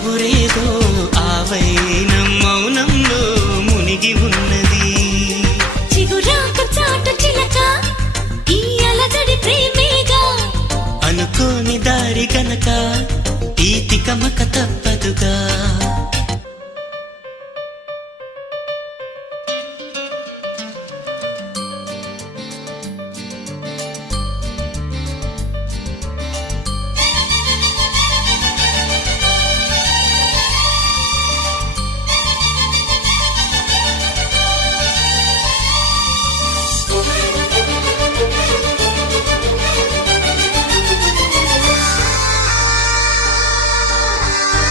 కబురేదో ఆవైన మౌనంలో మునిగి ఉన్నది. చిగురాకు చాటు చిలక ఈ అలజడి ప్రేమేగా, అనుకోని దారి గనక ఈ తికమక తప్పదుగా.